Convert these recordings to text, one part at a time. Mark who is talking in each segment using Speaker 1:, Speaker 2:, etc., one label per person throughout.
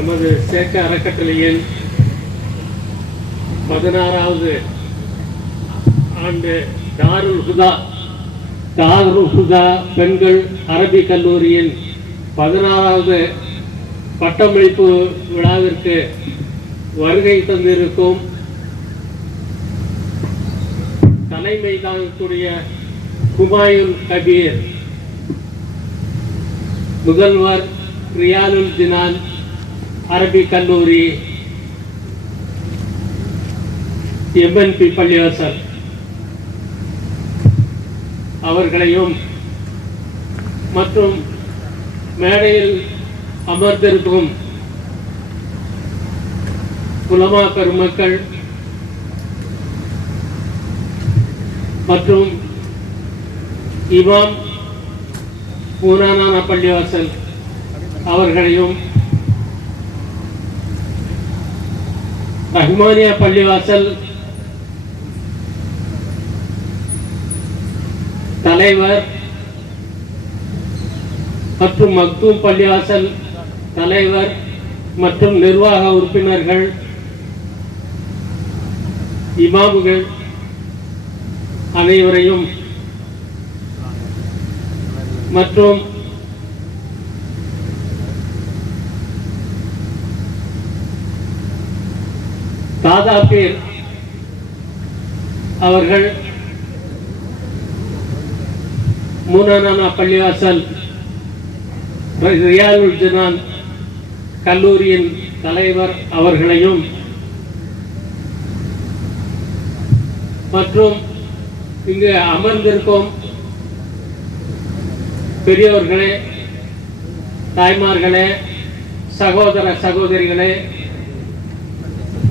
Speaker 1: நமது சேக்க அறக்கட்டளையின் பதினாறாவது ஆண்டு தாருல் ஹுதா தாருல் ஹுதா பெண்கள் அரபி கல்லூரியின் பதினாறாவது பட்டமளிப்பு விழாவிற்கு வருகை தந்திருக்கும் தலைமை தாங்கக்கூடிய குமாயுன் கபீர் முதல்வர் ரியாலுல் தினான் அரபி கல்லூரி எம்என்பி பள்ளிவாசல். அவர்களையும் மற்றும் மேடையில் அமர்ந்திருக்கும் புலமா பெருமக்கள் மற்றும் இமாம் பூனானான பள்ளிவாசல் அவர்களையும் ரஹ்மானியா பள்ளிவாசல் தலைவர் மற்றும் மக்தூம் பள்ளிவாசல் தலைவர் மற்றும் நிர்வாக உறுப்பினர்கள் இமாமுகள் அனைவரையும் மற்றும் தாதாபீர் அவர்கள் மூனானா பள்ளிவாசல் ரியாலுல் ஜனான் கல்லூரியின் தலைவர் அவர்களையும் மற்றும் இங்கு அமர்ந்திருக்கும் பெரியவர்களே தாய்மார்களே சகோதர சகோதரிகளே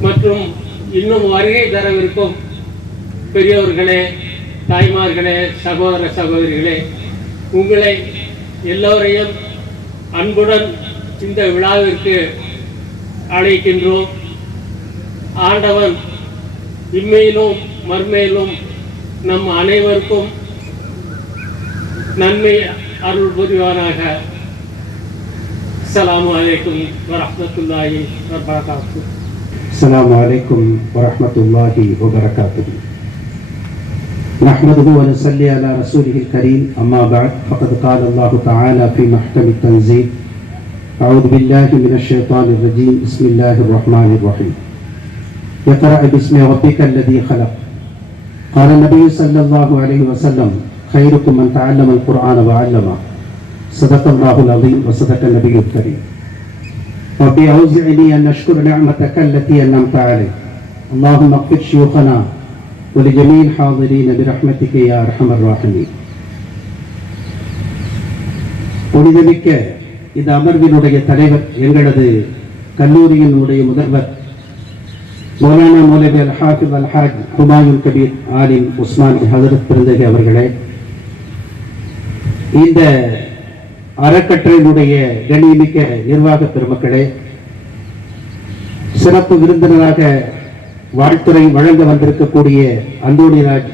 Speaker 1: மற்றும் இன்னும் வருகை தரவிருக்கும் பெரியவர்களே தாய்மார்களே சகோதர சகோதரிகளே உங்களை எல்லோரையும் அன்புடன் இந்த விழாவிற்கு அழைக்கின்றோம். ஆண்டவன் இம்மையிலும் மர்மையிலும் நம் அனைவருக்கும் நன்மை அருள் புரிவானாக. சலாமு அலைக்கும் வரஹ்மத்துல்லாஹி வபரகாத்துஹு.
Speaker 2: السلام عليكم ورحمة الله وبركاته. نحمده ونصلي على رسوله الكريم أما بعد فقد قال الله تعالى في محكم التنزيل أعوذ بالله من الشيطان الرجيم بسم الله الرحمن الرحيم. اقرأ باسم ربك الذي خلق. قال النبي صلى الله عليه وسلم خيركم من تعلم القرآن وعلمه. صدق الله العظيم وصدق النبي الكريم. ربي أوزعني أن أشكر نعمتك التي أنعمت علي اللهم اغفر شيوخنا ولجميع الحاضرين برحمتك يا أرحم الراحمين புனிதமிக்க இந்த அமர்வினுடைய தலைவர் எங்களது கல்லூரியினுடைய முதல்வர் மௌலானா மௌலவி அல் ஹாஃபிஸ் அல் ஹாஜ் ஹுமாயூன் கபீர் ஆலிம் உஸ்மான் ஹசரத் பிறந்தகை அவர்களே இந்த அறக்கட்டளையினுடைய கண்ணியமிக்க நிர்வாக பெருமக்களே சிறப்பு விருந்தினராக வாழ்த்துறை வழங்க வந்திருக்கக்கூடிய அந்தோணிராஜ்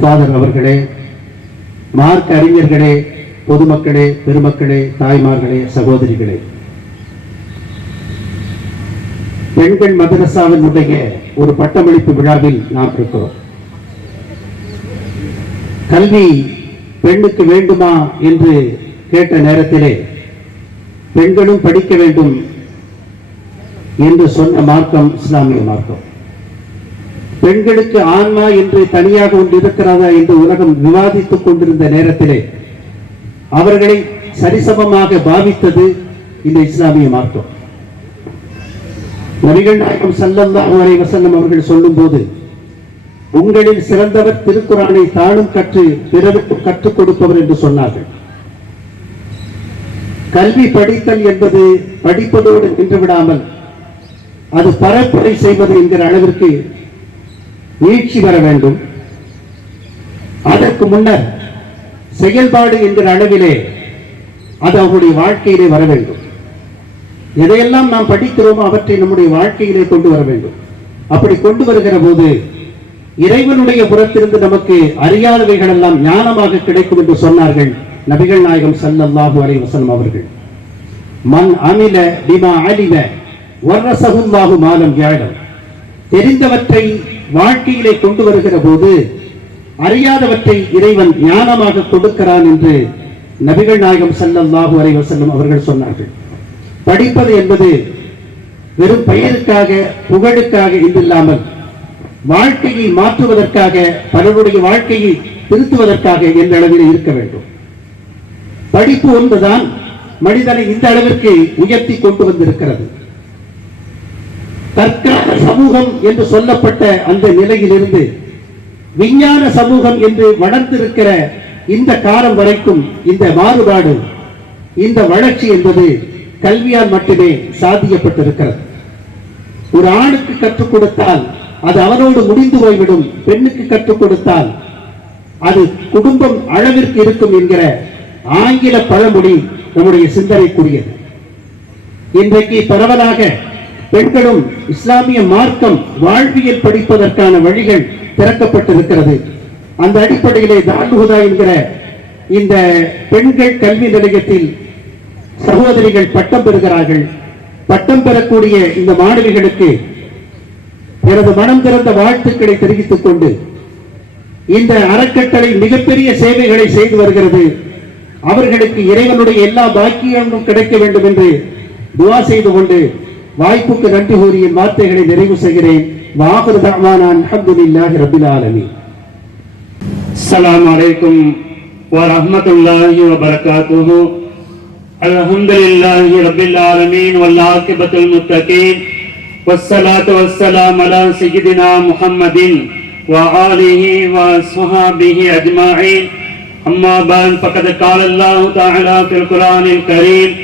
Speaker 2: ஃபாதர் அவர்களே மார்க் அறிஞர்களே பொதுமக்களே பெருமக்களே தாய்மார்களே சகோதரிகளே. பெண்கள் மதரசாவினுடைய ஒரு பட்டமளிப்பு விழாவில் நாம் இருக்கிறோம். கல்வி பெண்ணுக்கு வேண்டுமா என்று கேட்ட நேரத்திலே பெண்களும் படிக்க வேண்டும் என்று சொன்ன மார்க்கம் இஸ்லாமிய மார்க்கம். பெண்களுக்கு ஆன்மா என்று தனியாக ஒன்று இருக்கிறதா என்று உலகம் விவாதித்துக் கொண்டிருந்த நேரத்திலே அவர்களை சரிசமமாக பாவித்தது இந்த இஸ்லாமிய மார்க்கம். நபிகள் நாயகம் ஸல்லல்லாஹு அலைஹி வஸல்லம் அவர்கள் சொல்லும்போது உங்களில் சிறந்தவர் திருக்குறானை தானும் கற்று பிறருக்கு கற்றுக் கொடுப்பவர் என்று சொன்னார்கள். கல்வி படித்தல் என்பது படிப்பதோடு நின்று விடாமல் அது பரப்புரை செய்வது என்கிற அளவிற்கு வீழ்ச்சி வர வேண்டும். அதற்கு முன்னர் செயல்பாடு என்கிற அளவிலே அது அவருடைய வாழ்க்கையிலே வர வேண்டும். எதையெல்லாம் நாம் படிக்கிறோமோ அவற்றை நம்முடைய வாழ்க்கையிலே கொண்டு வர வேண்டும். அப்படி கொண்டு வருகிற போது இறைவனுடைய புறத்திலிருந்து நமக்கு அறியாதவைகள் எல்லாம் ஞானமாக கிடைக்கும் என்று சொன்னார்கள். நபிகள் நாயகம் சல்லல்லாஹு அலை வஸல்லம் அவர்கள். மன் அமில பிமா அலிம வர்ரசகுல்லாஹு மாலம் யாழம் தெரிந்தவற்றை வாழ்க்கையிலே கொண்டு வருகிற போது அறியாதவற்றை இறைவன் ஞானமாக கொடுக்கிறான் என்று நபிகள் நாயகம் சல்லல்லாஹு அலை வசல்லம் அவர்கள் சொன்னார்கள். படிப்பது என்பது வெறும் பெயருக்காக புகழுக்காக இல்லாமல் வாழ்க்கையை மாற்றுவதற்காக பலருடைய வாழ்க்கையை திருத்துவதற்காக என்ற அளவில் இருக்க வேண்டும். படிப்பு ஒன்றுதான் மனிதனை இந்த அளவிற்கு உயர்த்தி கொண்டு வந்திருக்கிறது. தற்கால சமூகம் என்று சொல்லப்பட்ட அந்த நிலையிலிருந்து விஞ்ஞான சமூகம் என்று வளர்ந்திருக்கிற இந்த காலம் வரைக்கும் இந்த மாறுபாடு இந்த வளர்ச்சி என்பது கல்வியால் மட்டுமே சாதிக்கப்பட்டிருக்கிறது ஒரு ஆணுக்கு கற்றுக் கொடுத்தால் அது அவனோடு முடிந்து போய்விடும் பெண்ணுக்கு கற்றுக் கொடுத்தால் அது குடும்பம் அளவிற்கு இருக்கும் என்கிற ஆங்கில பழமொழி நம்முடைய சிந்தனைக்குரியது. இன்றைக்கு பரவலாக பெண்களும் இஸ்லாமிய மார்க்கம் வாழ்வியல் படிப்பதற்கான வழிகள் திறக்கப்பட்டிருக்கிறது. அந்த அடிப்படையிலே தாண்டுகுதா என்கிற இந்த பெண்கள் கல்வி நிலையத்தில் சகோதரிகள் பட்டம் பெறுகிறார்கள். பட்டம் பெறக்கூடிய இந்த மாணவிகளுக்கு எனது மனம் திறந்த வாழ்த்துக்களை தெரிவித்துக் கொண்டு இந்த அறக்கட்டளை மிகப்பெரிய சேவைகளை செய்து வருகிறது. அவர்களுக்கு இறைவனுடைய எல்லா பாக்கியங்களும் கிடைக்க வேண்டும் என்று துவா செய்து கொண்டு வாய்ப்புக்கு நன்றி கூறி என் வார்த்தைகளை நிறைவு செய்கிறேன் வாகுர் தஹ்மானான் அல்ஹம்துலில்லாஹி ரப்பில் ஆலமீன்
Speaker 3: السلام عليكم ورحمة الله وبركاته الحمد لله رب العالمين والعاقبة المتقين والصلاة والسلام على سيدنا محمد وآله وصحابه أجمعين أما بعد فقد قال الله تعالى في القرآن الكريم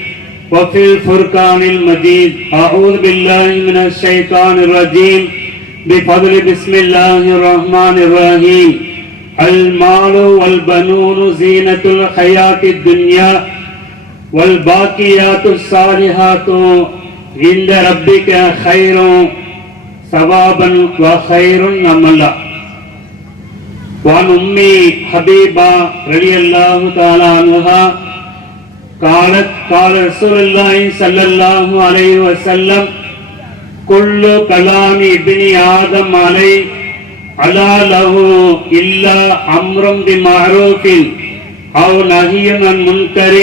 Speaker 3: وفي الفرقان المجيد أعوذ بالله من الشيطان الرجيم. بفضل بسم الله الرحمن الرحيم. المال والبنون زينة الحياة الدنيا والباقيات الصالحات عند ربك خير ثوابا وخير عملا وعن أم حبيبة رضي الله تعالى عنها قالت قال رسول الله صلى الله عليه وسلم كل كلام ابن آدم عليه على له إلا أمر بمعروف أو نهي عن منكر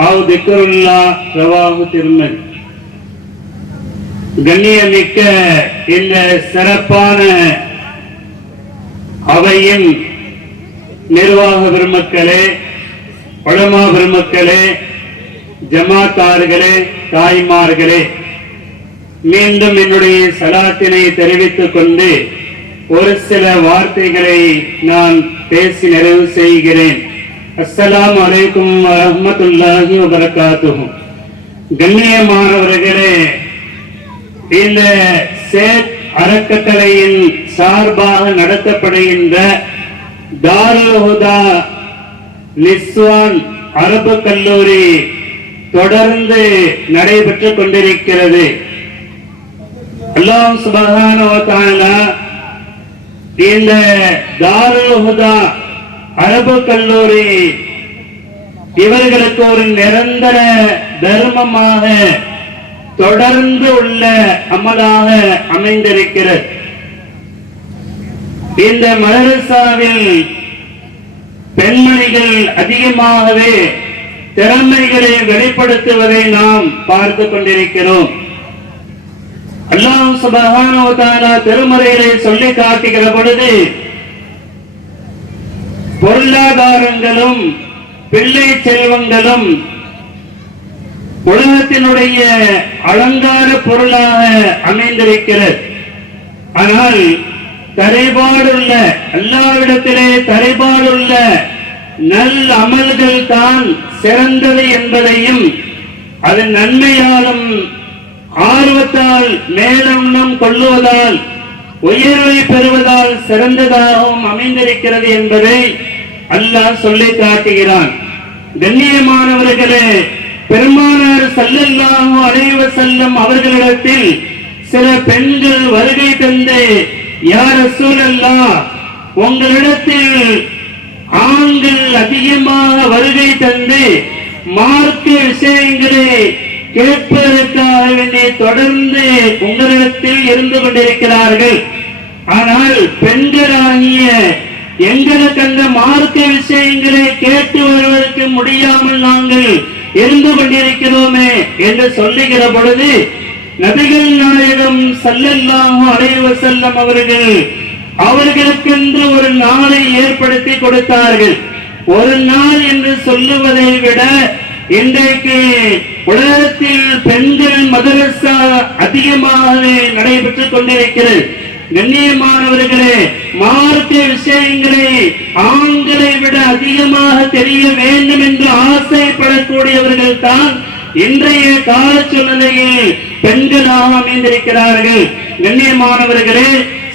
Speaker 3: أو ذكر الله رواه திருமதி கண்ணியமிக்க இந்த சிறப்பான அவையின் நிர்வாக பெருமக்களே பழமா பெருமக்களே ஜமாத்தார்களே தாய்மார்களே மீண்டும் என்னுடைய சலாத்தினை தெரிவித்துக் கொண்டு ஒரு சில வார்த்தைகளை நான் பேசி நிறைவு செய்கிறேன். அஸ்லாம் அலைக்கும் வரஹ்மத்துல்லாஹி வபரகாத்துஹு. கண்ணியமானவர்களே இந்த சேத் அறக்கட்டளையின் சார்பாக நடத்தப்படுகின்ற தாருல் லிஸ்வான் அரபு கல்லூரி தொடர்ந்து நடைபெற்றுக் கொண்டிருக்கிறது. அல்லாம் சுபகான இந்த தாருல் அரபு கல்லூரி இவர்களுக்கு ஒரு நிரந்தர தர்மமாக தொடர்ந்து உள்ள அமலாக அமைந்திருக்கிறது. இந்த மதரசாவில் பெண்மணிகள் அதிகமாகவே திறமைகளை வெளிப்படுத்துவதை நாம் பார்த்து கொண்டிருக்கிறோம். அல்லாஹ் சுபஹானஹு திருமறையிலே சொல்லி காட்டுகிற பொழுது பொருளாதாரங்களும் பிள்ளை செல்வங்களும் உலகத்தினுடைய அலங்கார பொருளாக அமைந்திருக்கிறது. ஆனால் தரைபாடுள்ள எல்லாவிடத்திலே தரைபாடுள்ள நல் அமல்கள் தான் சிறந்தது என்பதையும் அதன் நன்மையாலும் ஆர்வத்தால் மேலெண்ணம் கொள்ளுவதால் உயர்வை பெறுவதால் சிறந்ததாகவும் அமைந்திருக்கிறது என்பதை அல்லாஹ் சொல்லி காட்டுகிறான். கண்ணியமானவர்களே பெருமானார் சல்லல்லாஹு அலைவ செல்லம் அவர்களிடத்தில் சில பெண்கள் வருகை தந்து யார் சூழல்லா உங்களிடத்தில் ஆண்கள் அதிகமாக வருகை தந்து மார்க்க விஷயங்களை கேட்பதற்காக வேண்டி தொடர்ந்து உங்களிடத்தில் இருந்து கொண்டிருக்கிறார்கள். ஆனால் பெண்களாகிய எங்களுக்கு அந்த மார்க்க விஷயங்களை கேட்டு வருவதற்கு முடியாமல் நாங்கள் இருந்து கொண்டிருக்கிறோமே என்று சொல்லுகிற பொழுது நபிகள் நாயகம் சல்லல்லாஹு அலைவ செல்லம் அவர்கள் அவர்களுக்கென்று ஒரு நாளை ஏற்படுத்தி கொடுத்தார்கள். ஒரு நாள் என்று சொல்லுவதை விட இன்றைக்கு உலகத்தில் பெண்கள் மதரசா அதிகமாக நடைபெற்றுக் கொண்டிருக்கிறது. கண்ணியமானவர்களே மார்க்க விஷயங்களை ஆண்களை விட அதிகமாக தெரிய வேண்டும் என்று ஆசைப்படக்கூடியவர்கள் தான் இன்றைய கால சூழ்நிலையில் பெண்களாக அமைந்திருக்கிறார்கள். கண்ணியமானவர்களே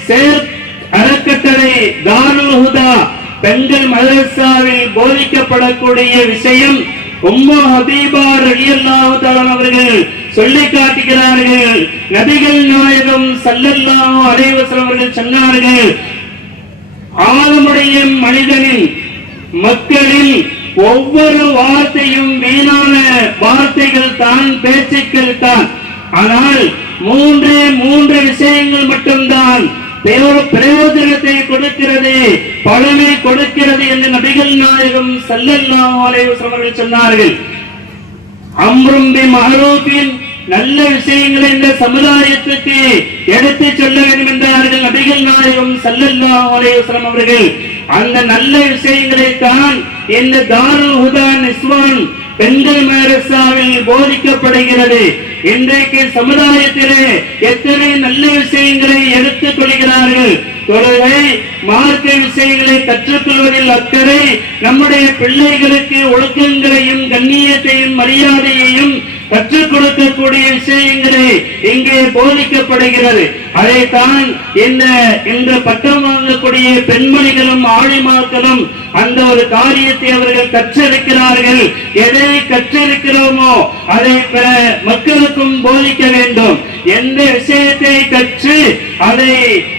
Speaker 3: சேர் அறக்கட்டளை தாருல் ஹுதா பெண்கள் மதரசாவில் போதிக்கப்படக்கூடிய விஷயம் உம்மா ஹபீபா ரலியல்லாஹு அவர்கள் சொல்லி காட்டுகிறார்கள் நபிகள் நாயகம் ஸல்லல்லாஹு அலைஹி வஸல்லம் அவர்கள் சொன்னார்கள் ஆளுமுடைய மனிதனின் மக்களில் ஒவ்வொரு வார்த்தையும் வீணான வார்த்தைகள் தான் பேச்சுக்கள் தான். ஆனால் மூன்று மூன்று விஷயங்கள் மட்டும்தான் பிரயோஜனத்தை கொடுக்கிறது பலனை கொடுக்கிறது என்று நபிகள் நாயகம் செல்லல்லாம் அலைஹி அவர்கள் சொன்னார்கள். அம்ரும் மகரூபின் நல்ல விஷயங்களை இந்த சமுதாயத்துக்கு எடுத்து சொல்ல வேண்டும் என்றார்கள் நபிகள் நாயகம் சல்லல்லா அலைஹி அவர்கள். அந்த நல்ல விஷயங்களை தான் இந்த தாருல் ஹுதா நிஸ்வான் பெண்கள் மேரசாவில் போதிக்கப்படுகிறது. இன்றைக்கு சமுதாயத்திலே எத்தனை நல்ல விஷயங்களை எடுத்துக் கொள்கிறார்கள். தொழுகை மார்க்க விஷயங்களை கற்றுக்கொள்வதில் அக்கறை நம்முடைய பிள்ளைகளுக்கு ஒழுக்கங்களையும் கண்ணியத்தையும் மரியாதையையும் கற்றுக் கொடுக்கக்கூடிய விஷயங்களை இங்கே போதிக்கப்படுகிறது. அதைத்தான் இந்த இந்த பட்டம் வாங்கக்கூடிய பெண்மணிகளும் ஆழிமாக்களும் அந்த ஒரு காரியத்தை அவர்கள் கற்றிருக்கிறார்கள் எதை கற்றிருக்கிறோமோ அதை மக்களுக்கும் போதிக்க வேண்டும். எந்த விஷயத்தை கற்று அதை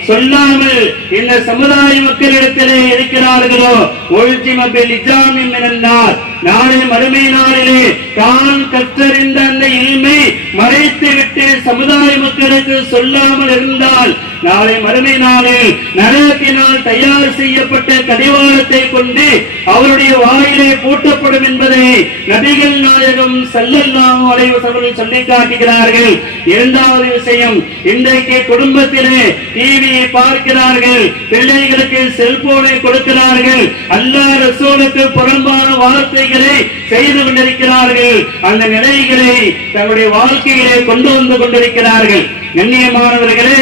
Speaker 3: சொல்லாமல் இந்த சமுதாய மக்களிடத்திலே இருக்கிறார்களோ? ஒழுஜிமபில் இஜாமி மினன்னார். நாளை மறுமை நாளிலே தான் கற்றறிந்த அந்த இல்மை மறைத்து விட்டு சமுதாய மக்களுக்கு சொல்லாமல் இருந்தால் நாளை மறுமை நாளில் நரகத்தினால் தயார் செய்யப்பட்ட கடிவாளத்தை கொண்டு அவருடைய வாயிலே பூட்டப்படும் என்பதை நபிகள் நாயகம் செல்லல்லாம் அலைஹி சொல்லி காட்டுகிறார்கள். இரண்டாவது விஷயம் இன்றைக்கு குடும்பத்தில் டிவியை பார்க்கிறார்கள் பிள்ளைகளுக்கு செல்போனை கொடுக்கிறார்கள் அல்லா ரசூலுக்கு புறம்பான வார்த்தைகளை செய்து கொண்டிருக்கிறார்கள். அந்த நிலைகளை தங்களுடைய வாழ்க்கையிலே கொண்டு வந்து கொண்டிருக்கிறார்கள். கண்ணியமானவர்களே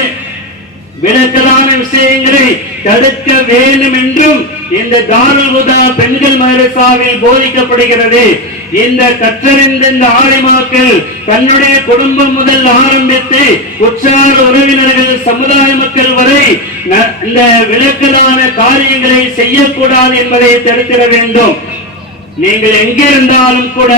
Speaker 3: விளக்கலான விஷயங்களை தடுக்க வேண்டும் என்றும் இந்த தாருல் பெண்கள் மதரசாவில் போதிக்கப்படுகிறது. இந்த கற்றறிந்த இந்த ஆலிமாக்கள் தன்னுடைய குடும்பம் முதல் ஆரம்பித்து உற்றார் உறவினர்கள் சமுதாய மக்கள் வரை இந்த விளக்கலான காரியங்களை செய்யக்கூடாது என்பதை தடுத்திட வேண்டும். நீங்கள் எங்கிருந்தாலும் கூட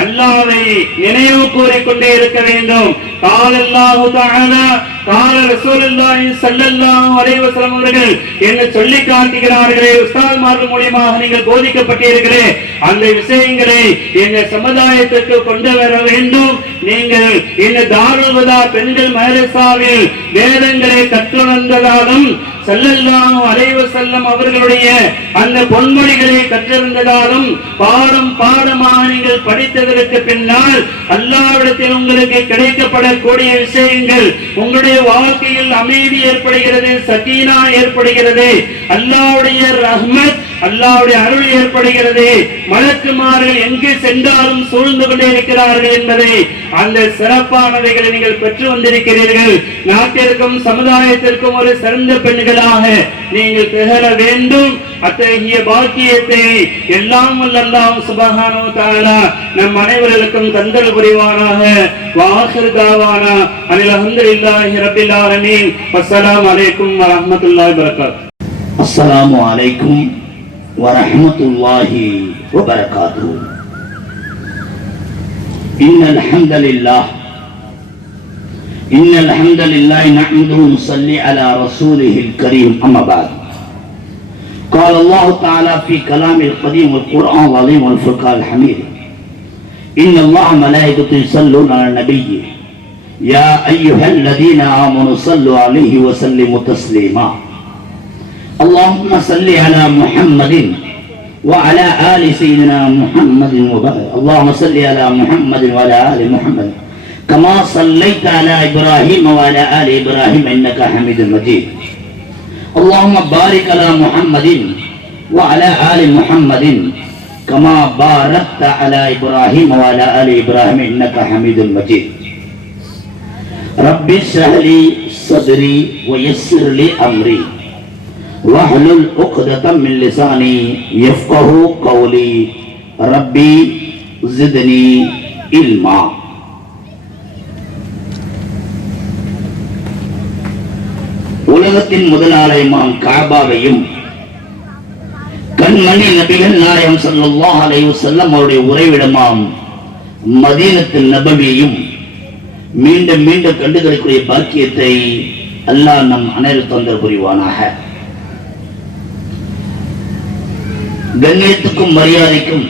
Speaker 3: அல்லாவை நினைவு கூறிக்கொண்டே இருக்க வேண்டும். கால அல்லாஹு தஆலா கால ரசூலுல்லாஹி ஸல்லல்லாஹு அலைஹி வஸல்லம் அவர்கள் என்று சொல்லி காட்டுகிறார்களே உஸ்தாத்மார்கள் மூலியமாக நீங்கள் போதிக்கப்பட்டீர்களே அந்த விஷயங்களை எங்க சமுதாயத்திற்கு கொண்டு வர வேண்டும். நீங்கள் இந்த தாருல்வதா பெண்கள் மதரசாவில் வேதங்களை கற்றுணர்ந்ததாலும் செல்லெல்லாம் அலைஹி செல்லம் அவர்களுடைய அந்த பொன்மொழிகளை கற்றிருந்ததாலும் பாடம் பாடமாக நீங்கள் படித்ததற்கு பின்னால் அல்லாவிடத்தில் உங்களுக்கு கிடைக்கப்படக்கூடிய விஷயங்கள் உங்களுடைய வாழ்க்கையில் அமைதி ஏற்படுகிறது சகீனா ஏற்படுகிறது. அல்லாவுடைய ரஹ்மத் அல்லாவுடைய அருள் ஏற்படுகிறது. மலக்குமார்கள் எங்கு சென்றாலும் சூழ்ந்து கொண்டே இருக்கிறார்கள் என்பதை அந்த சிறப்பானவைகளை நீங்கள் பெற்று வந்திருக்கிறீர்கள். நாட்டிற்கும் சமுதாயத்திற்கும் ஒரு சிறந்த பெண்களாக நீங்கள் திகழ வேண்டும். அத்தகைய பாக்கியத்தை எல்லாம் வல்லாம் சுபகானோ தாரா நம் அனைவர்களுக்கும் தந்தல் புரிவானாக. வாசல் தாவானா. அனில் அஹமது இல்லாஹி ரபில் ஆலமீன் அலைக்கும் வரஹ்மத்துல்லாஹி வரகாத்
Speaker 4: அஸ்ஸலாமு அலைக்கும் ورحمة الله وبركاته. إن الحمد لله إن الحمد لله نحمده ونصلي على رسوله الكريم أما بعد. قال الله تعالى في كلام القديم والقرآن العظيم والفرقان الحميد إن الله ملائكته يصلون على النبي. يا أيها الذين آمنوا صلوا عليه وسلموا تسليما. اللهم صل على محمد وعلى آل سيدنا محمد وبارك. اللهم صل على محمد وعلى آل محمد. كما صليت على إبراهيم وعلى آل إبراهيم إنك حميد مجيد. اللهم بارك على محمد وعلى آل محمد. كما باركت على إبراهيم وعلى آل إبراهيم إنك حميد مجيد. رب اشرح لي صدري ويسر لي أمري. واحلل عقدة من لساني يفقه قولي ربي زدني علما உலகத்தின் முதல் ஆலயமாம் காபாவையும் கண்மணி நபிகள் நாயகம் ஸல்லல்லாஹு அலைஹி வஸல்லம் அவருடைய உறைவிடமாம் மதீனத்தில் நபவியையும் மீண்டும் மீண்டும் கண்டுகளிக்கூடிய பாக்கியத்தை அல்லாஹ் நம் அனைவரும் தொந்தர் புரிவானாக கண்ணியத்துக்கும் மரியாதைக்கும்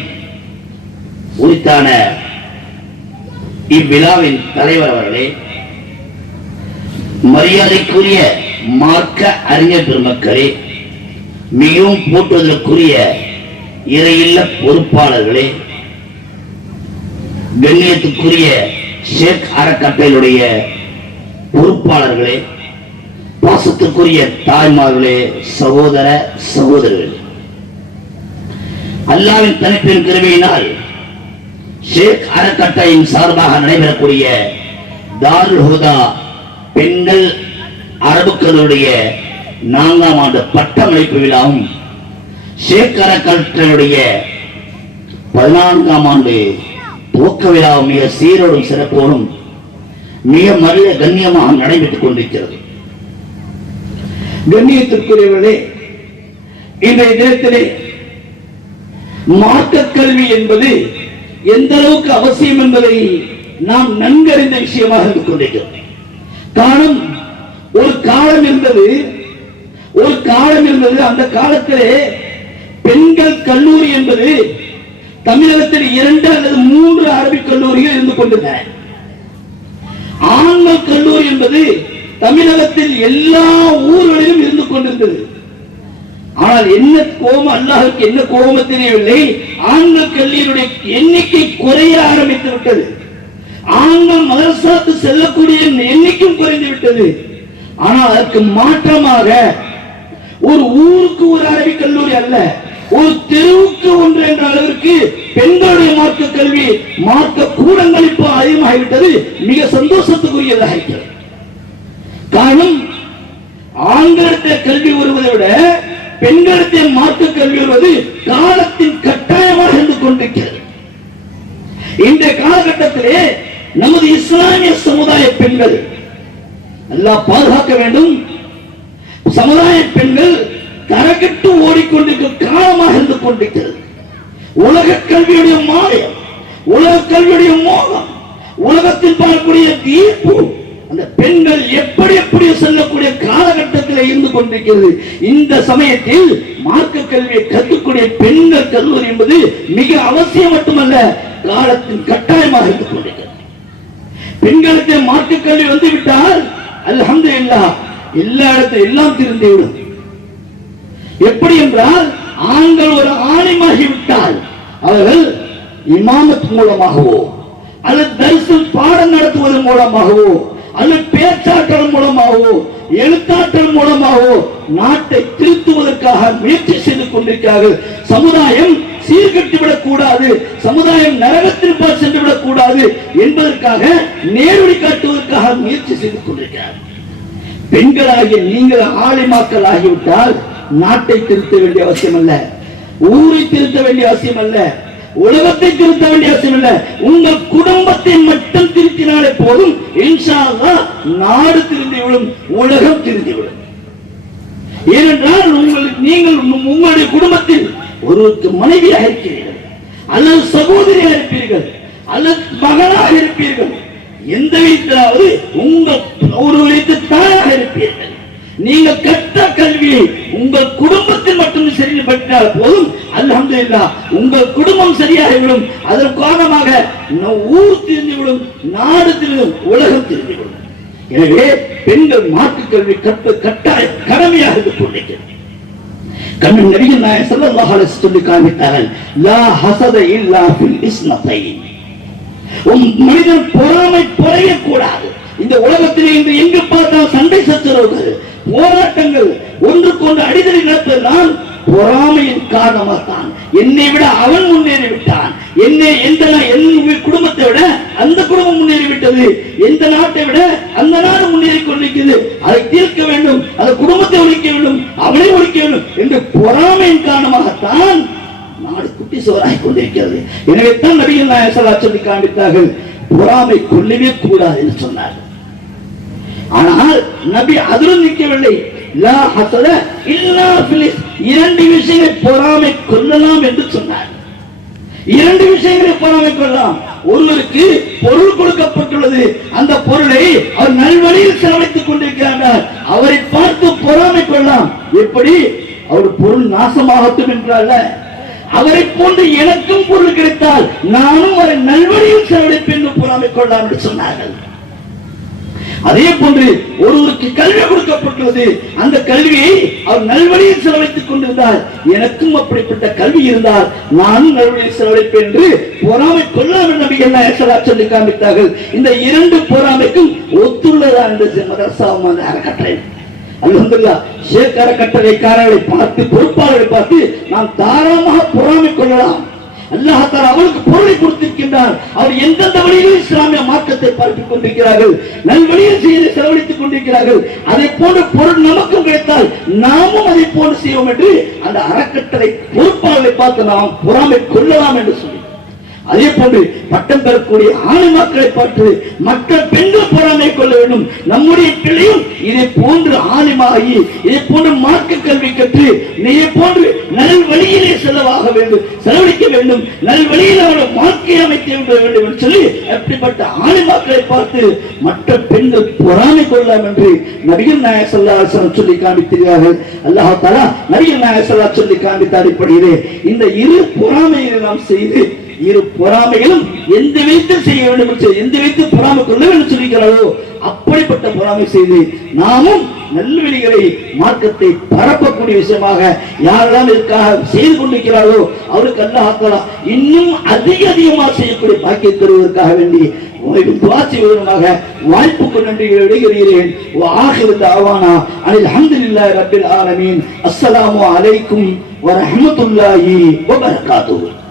Speaker 4: உரித்தான இவ்விழாவின் தலைவர் அவர்களே மரியாதைக்குரிய மார்க்க அறிஞர் பெருமக்களே மிகவும் போற்றுவதற்குரிய இறையில்ல பொறுப்பாளர்களே கண்ணியத்துக்குரிய ஷேக் அறக்கட்டையினுடைய பொறுப்பாளர்களே பாசத்துக்குரிய தாய்மார்களே சகோதர சகோதரர்களே அல்லாவின் தனிப்பின் கிருபையினால் ஷேக் அறக்கட்டையின் சார்பாக நடைபெறக்கூடிய தாருல் ஹுதா பெண்கள் அரபுக்களுடைய நான்காம் ஆண்டு பட்டமளிப்பு விழாவும் ஷேக் அறக்கட்டளையுடைய பதினான்காம் ஆண்டு துவக்க விழாவும் மிக சீரோடும் சிறப்போடும் மிக மரிய கண்ணியமாக நடைபெற்றுக் கொண்டிருக்கிறது. கண்ணியத்திற்குரியவர்களே இன்றைய தினத்திலே மார்க்க கல்வி என்பது எந்த அளவுக்கு அவசியம் என்பதை நாம் நன்கறிந்த விஷயமாக இருந்து கொண்டிருக்கிறோம். காலம் ஒரு காலம் இருந்தது ஒரு காலம் இருந்தது அந்த காலத்திலே பெண்கள் கல்லூரி என்பது தமிழகத்தில் இரண்டு அல்லது மூன்று அரபிக் கல்லூரிகள் இருந்து கொண்டிருந்தன. ஆண்கள் கல்லூரி என்பது தமிழகத்தில் எல்லா ஊர்களிலும் இருந்து கொண்டிருந்தது. ஆனால் என்ன கோபம்? அல்லாஹுக்கு என்ன கோபம் தெரியவில்லை ஆண்கள் கல்லூரியுடைய எண்ணிக்கை குறைய ஆரம்பித்து விட்டது. ஆண்கள் மதரசாத்து செல்லக்கூடிய எண்ணிக்கையும் குறைந்து விட்டது. ஆனால் அதற்கு மாற்றமாக ஒரு ஊருக்கு ஒரு அரபி கல்லூரி அல்ல ஒரு தெருவுக்கு ஒன்று என்ற அளவிற்கு பெண்களுடைய மார்க்க கல்வி மார்க்க கூடங்கள் இப்போ அதிகமாகிவிட்டது. மிக சந்தோஷத்துக்குரியதாக இருக்கிறது காரணம் ஆண்களிடத்தில் கல்வி வருவதை விட பெண்களுக்கு மாற்றுக் கல்வி வருவது காலத்தின் கட்டாயமாக இருந்து கொண்டிருக்கிறது. இன்றைய காலகட்டத்திலே நமது இஸ்லாமிய சமுதாய பெண்கள் எல்லாம் பாதுகாக்க வேண்டும். சமுதாய பெண்கள் கரகட்டு ஓடிக்கொண்டிருக்கும் காலமாக இருந்து கொண்டிருக்கிறது. உலக கல்வியுடைய மாயம் உலக கல்வியுடைய மோகம் உலகத்தில் பார்க்கக்கூடிய தீர்ப்பு அந்த பெண்கள் எப்படி எப்படி செல்லக்கூடிய காலகட்டத்தில் இருந்து கொண்டிருக்கிறது. இந்த சமயத்தில் மார்க்க கல்வியை கற்றுக்கூடிய பெண்கள் கல்லூரி என்பது மிக அவசியம் மட்டுமல்ல காலத்தின் கட்டாயமாக இருந்து கொண்டிருக்கிறது. பெண்களுக்கு மார்க்க கல்வி வந்து விட்டால் அல்ஹம்துலில்லாஹ் எல்லா இடத்துல எல்லாம் திருந்திவிடும் எப்படி என்றால் ஆண்கள் ஒரு ஆணிமாகி விட்டால் அவர்கள் இமாமத் மூலமாகவோ அல்லது தரிசல் பாடம் நடத்துவதன் மூலமாகவோ அல்லது பேச்சாற்றல் மூலமாகவோ எழுத்தாற்றல் மூலமாகவோ நாட்டை திருத்துவதற்காக முயற்சி செய்து கொண்டிருக்கிறார்கள். சமுதாயம் சீர்கட்டிவிடக் கூடாது சமுதாயம் நரகத்தில் சென்று விடக் கூடாது என்பதற்காக நேரடி காட்டுவதற்காக முயற்சி செய்து கொண்டிருக்கிறார்கள். பெண்களாகிய நீங்கள் ஆலிமாக்கள் ஆகிவிட்டால் நாட்டை திருத்த வேண்டிய அவசியம் அல்ல ஊரை திருத்த வேண்டிய அவசியம் அல்ல உலகத்தை திருத்த வேண்டிய அவசியம் அல்ல உங்கள் குடும்பத்தை மட்டும் திருத்தினாலே போதும். இன்ஷா நாடு திருந்திவிடும் உலகம் திருந்திவிடும் ஏனென்றால் உங்களுக்கு நீங்கள் உங்களுடைய குடும்பத்தில் ஒருவருக்கு மனைவியாக இருக்கிறீர்கள் அல்லது சகோதரியாக இருப்பீர்கள் அல்லது மகனாக இருப்பீர்கள். எந்த வீட்டிலாவது உங்கள் ஒரு வீட்டு தாயாக இருப்பீர்கள். நீங்க கற்ற கல்வி உங்க குடும்பத்தில் மட்டும் சரி பட்டால் போதும். அல்ஹம்துலில்லாஹ் உங்க குடும்பம் சரியாகிவிடும். அதன் காரணமாக ஊர் தெரிந்துவிடும் நாடு திருந்தும் உலகம் தெரிந்துவிடும். எனவே பெண்கள் மாற்று கல்வி கற்று கட்டாய கடமையாக இருந்து கொண்டிருக்கிறது. கண்ணன் நபிகள் நாயகம் ஸல்லல்லாஹு அலைஹி சொல்லி காமித்தார்கள் லா ஹசத இல்லா ஃபில் இஸ்னத்தைன். உன் மனிதன் பொறாமை குறைய கூடாது இந்த உலகத்திலே இன்று எங்கு பார்த்தால் சண்டை சச்சரவுகள் போராட்டங்கள் ஒன்றுக்கொன்று அடிதடி நடப்பதுதான் பொறாமையின் காரணமாக தான் என்னை விட அவன் முன்னேறி விட்டான் என்னை எந்த என் குடும்பத்தை விட அந்த குடும்பம் முன்னேறி விட்டது எந்த நாட்டை விட அந்த நாடு முன்னேறி கொண்டிருக்கிறது. அதை தீர்க்க வேண்டும் அந்த குடும்பத்தை ஒழிக்க வேண்டும் அவனை ஒழிக்க வேண்டும் என்று பொறாமையின் காரணமாகத்தான் நாடு குட்டி சோறாய் கொண்டிருக்கிறது. எனவே தான் நபிகள் நாயகம் சொல்லி காண்பித்தார்கள் பொறாமை கொல்லவே கூடாது என்று சொன்னார்கள். ஆனால் நபி அதிலும் நிற்கவில்லை இரண்டு விஷயங்களை பொறாமை கொள்ளலாம் என்று சொன்னார். இரண்டு விஷயங்களை பொறாமை கொள்ளலாம். ஒருவருக்கு பொருள் கொடுக்கப்பட்டுள்ளது. அந்த பொருளை அவர் நல்வழியில் செலவழித்துக் கொண்டிருக்கிறார் அவரை பார்த்து பொறாமை கொள்ளலாம். எப்படி? அவர் பொருள் நாசமாகட்டும் என்றால. அவரை போன்று எனக்கும் பொருள் கிடைத்தால் நானும் அவரை நல்வழியில் செலவழிப்பேன் என்று பொறாமை கொள்ளலாம் என்று சொன்னார்கள். அதே போன்று ஒருவருக்கு கல்வி கொடுக்கப்பட்டுள்ளது. அந்த கல்வியை அவர் நல்வழியில் செலவழித்துக் கொண்டிருந்தார். எனக்கும் அப்படிப்பட்ட கல்வி இருந்தால் நானும் நல்வழியில் செலவழிப்பேன் என்று பொறாமை கொள்ளாமல் நம்பி என்ன சொல்லி காமித்தார்கள் இந்த இரண்டு பொறாமைக்கும் ஒத்துள்ளதா என்று மதரசாவும் அறக்கட்டளை. அல்ஹம்துலில்லாஹ் ஷேக் அறக்கட்டளைக்காரர்களை பார்த்து பொறுப்பாளர்களை பார்த்து நாம் தாராளமாக பொறாமை கொள்ளலாம். அல்லாஹ் அவனுக்கு அவருக்கு பொருளை கொடுத்திருக்கின்றார். அவர் எந்தெந்த வழியில் இஸ்லாமிய மார்க்கத்தை பார்த்துக் கொண்டிருக்கிறார்கள். நல்வழியில் செய்து செலவழித்துக் கொண்டிருக்கிறார்கள். அதை போன்ற பொருள் நமக்கும் கிடைத்தால் நாமும் அதை போன்று செய்வோம் என்று அந்த அறக்கட்டளை பொறுப்பாளர்களை பார்த்து நாம் பொறாமை கொள்ளலாம் என்று சொல்லி அதே போன்று பட்டம் பெறக்கூடிய ஆண் மக்களை பார்த்து மற்ற பெண்கள் பொறாமை கொள்ள வேண்டும். நம்முடைய பிள்ளையும் இதை போன்று ஆணிமாகி இதை போன்று மார்க்க கல்வி கற்று இதை போன்று நல் வழியிலே செலவாக வேண்டும் செலவழிக்க வேண்டும். நல் வழியில் அவர்கள் வாழ்க்கை அமைக்க விட வேண்டும் என்று சொல்லி அப்படிப்பட்ட ஆணை மக்களை பார்த்து மற்ற பெண்கள் பொறாமை கொள்ளலாம் என்று நபிகள் நாயக சல்லாசனம் சொல்லி காண்பித்திருக்கிறார்கள். அல்லாஹ் தாலா நபிகள் நாயக சொல்லா சொல்லி காண்பித்த அடிப்படையிலே இந்த இரு பொறாமையை நாம் செய்து இரு பொறாமைகளும் எந்த விதத்தில் செய்ய வேண்டும் என்று எந்த விதத்தில் பொறாமை கொள்ள வேண்டும் சொல்லிக்கிறாரோ அப்படிப்பட்ட பொறாமை செய்து நாமும் நல்வழிகளை மார்க்கத்தை பரப்பக்கூடிய விஷயமாக யாரெல்லாம் இதற்காக செய்து கொண்டிருக்கிறார்களோ அவருக்கு அல்ல தஆலா இன்னும் அதிக அதிகமாக செய்யக்கூடிய பாக்கிய தருவதற்காக வேண்டி உங்களிடம் வாய்ப்புக்கு நன்றி விடுகிறேன் ஆகிரு அனில் அல்ஹம்துலில்லாஹி ரப்பில் ஆலமீன். அஸ்ஸலாமு அலைக்கும் வரஹ்மத்துல்லாஹி வபரகாத்துஹு.